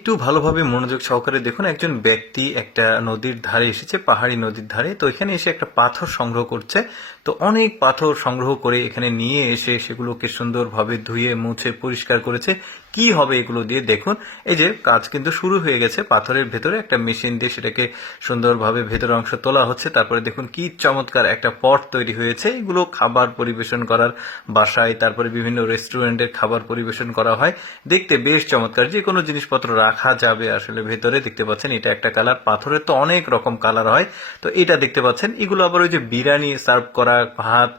একটু ভালোভাবে মনোযোগ সহকারে দেখুন, একজন ব্যক্তি একটা নদীর ধারে এসেছে, পাহাড়ি নদীর ধারে। তো এখানে এসে একটা পাথর সংগ্রহ করছে। তো অনেক পাথর সংগ্রহ করে এখানে নিয়ে এসে সেগুলোকে সুন্দরভাবে ধুয়ে মুছে পরিষ্কার করেছে। কি হবে এগুলো দিয়ে দেখুন। এই যে কাজ কিন্তু শুরু হয়ে গেছে। পাথরের ভেতরে একটা মেশিন দিয়ে সেটাকে সুন্দরভাবে ভেতরের অংশ তোলা হচ্ছে। তারপরে দেখুন কি চমৎকার একটা পট তৈরি হয়েছে। এগুলো খাবার পরিবেশন করার, বাসায় তারপরে বিভিন্ন রেস্টুরেন্টের খাবার পরিবেশন করা হয়। দেখতে বেশ চমৎকার, যে কোনো জিনিসপত্র রাখা যাবে আসলে ভেতরে। দেখতে পাচ্ছেন এটা একটা কালার। পাথরের তো অনেক রকম কালার হয়। তো এটা দেখতে পাচ্ছেন, এগুলো আবার ওই যে বিরিয়ানি সার্ভ করা, ভাত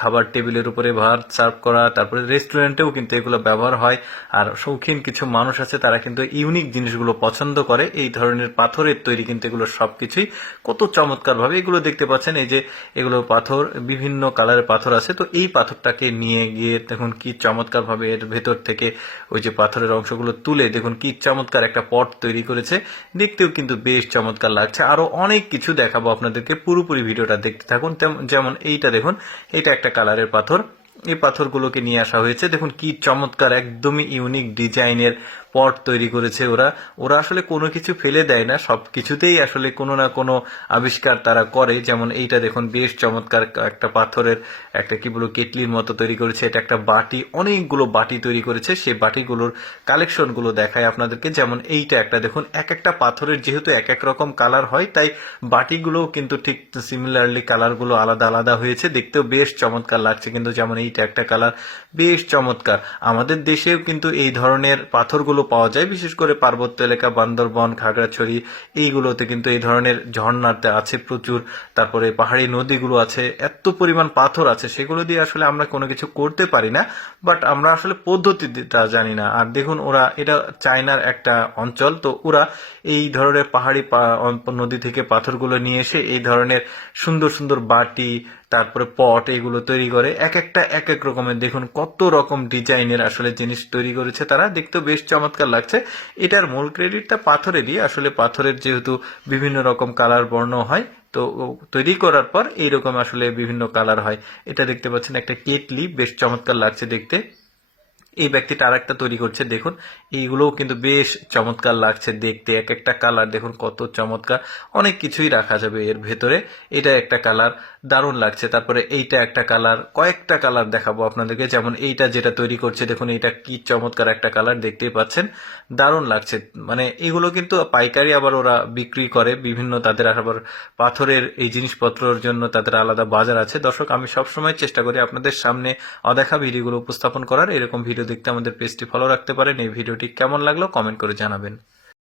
খাবার টেবিলের উপরে ভাত সার্ভ করা, তারপরে রেস্টুরেন্টেও কিন্তু এগুলো ব্যবহার হয়। আর শৌখিন কিছু মানুষ আছে, তারা কিন্তু ইউনিক জিনিসগুলো পছন্দ করে। এই ধরনের পাথরের তৈরি কিন্তু এগুলো সবকিছুই কত চমৎকার ভাবে এগুলো দেখতে পাচ্ছেন। এই যে এগুলো পাথর, বিভিন্ন কালারের পাথর আছে। তো এই পাথরটাকে নিয়ে গিয়ে দেখুন কি চমৎকার ভাবে এর ভেতর থেকে ওই যে পাথরের অংশগুলো তুলে দেখুন কি চমৎকার একটা পট তৈরি করেছে। দেখতেও কিন্তু বেশ চমৎকার লাগছে। আরো অনেক কিছু দেখাবো আপনাদেরকে, পুরোপুরি ভিডিওটা দেখতে থাকুন। যেমন এইটা দেখুন, এটা একটা কালারের পাথর। এই পাথরগুলোকে নিয়ে আসা হয়েছে। দেখুন কি চমৎকার, একদমই ইউনিক ডিজাইনের পট তৈরি করেছে ওরা। ওরা আসলে কোনো কিছু ফেলে দেয় না, সব কিছুতেই আসলে কোনো না কোনো আবিষ্কার তারা করে। যেমন এইটা দেখুন, বেশ চমৎকার একটা পাথরের একটা কি বলবো কেটলির মতো তৈরি করেছে। এটা একটা বাটি, অনেকগুলো বাটি তৈরি করেছে। সেই বাটিগুলোর কালেকশনগুলো দেখায় আপনাদেরকে। যেমন এইটা একটা দেখুন, এক একটা পাথরের যেহেতু এক এক রকম কালার হয়, তাই বাটিগুলোও কিন্তু ঠিক সিমিলারলি কালারগুলো আলাদা আলাদা হয়েছে। দেখতেও বেশ চমৎকার লাগছে কিন্তু। যেমন এইটা একটা কালার, বেশ চমৎকার। আমাদের দেশেও কিন্তু এই ধরনের পাথরগুলো পাওয়া যায়, বিশেষ করে পার্বত্য এলাকা, বান্দরবন, খাগড়াছড়ি, এইগুলোতে কিন্তু এই ধরনের ঝর্ণাতে আছে প্রচুর। তারপরে পাহাড়ি নদীগুলো আছে, এত পরিমাণ পাথর আছে, সেগুলো দিয়ে আসলে আমরা কোনো কিছু করতে পারি না। বাট আমরা আসলে পদ্ধতিটা জানি না। আর দেখুন, ওরা, এটা চায়নার একটা অঞ্চল, তো ওরা এই ধরনের পাহাড়ি নদী থেকে পাথরগুলো নিয়ে এসে এই ধরনের সুন্দর সুন্দর বাটি, তারপরে পট, এগুলো তৈরি করে। এক একটা এক এক রকমের, দেখুন কত রকম ডিজাইনের আসলে জিনিস তৈরি করেছে তারা। দেখতেও বেশ চমৎকার লাগছে। এটার মূল ক্রেডিটটা পাথরেরই। আসলে পাথরের যেহেতু বিভিন্ন রকম কালার বর্ণ হয়, তো তৈরি করার পর এইরকম আসলে বিভিন্ন কালার হয়। এটা দেখতে পাচ্ছেন একটা কেটলি, বেশ চমৎকার লাগছে দেখতে। এই ব্যক্তিটা আর একটা তৈরি করছে দেখুন। এইগুলোও কিন্তু বেশ চমৎকার লাগছে দেখতে। এক একটা কালার দেখুন কত চমৎকার, অনেক কিছুই রাখা যাবে এর ভেতরে। এটা একটা কালার, দারুণ লাগছে। তারপরে এইটা একটা কালার, কয়েকটা কালার দেখাবো আপনাদেরকে। যেমন এইটা যেটা তৈরি করছে দেখুন, এইটা কি চমৎকার একটা কালার, দেখতেই পাচ্ছেন, দারুণ লাগছে। মানে এগুলো কিন্তু পাইকারি আবার ওরা বিক্রি করে বিভিন্ন, তাদের আবার পাথরের এই জিনিসপত্রের জন্য তাদের আলাদা বাজার আছে। দর্শক, আমি সবসময় চেষ্টা করি আপনাদের সামনে অদেখা ভিডিওগুলো উপস্থাপন করার। এরকম ভিডিও দেখতে আমাদের পেজটি ফলো রাখতে পারেন। এই ভিডিওটি কেমন লাগলো কমেন্ট করে জানাবেন।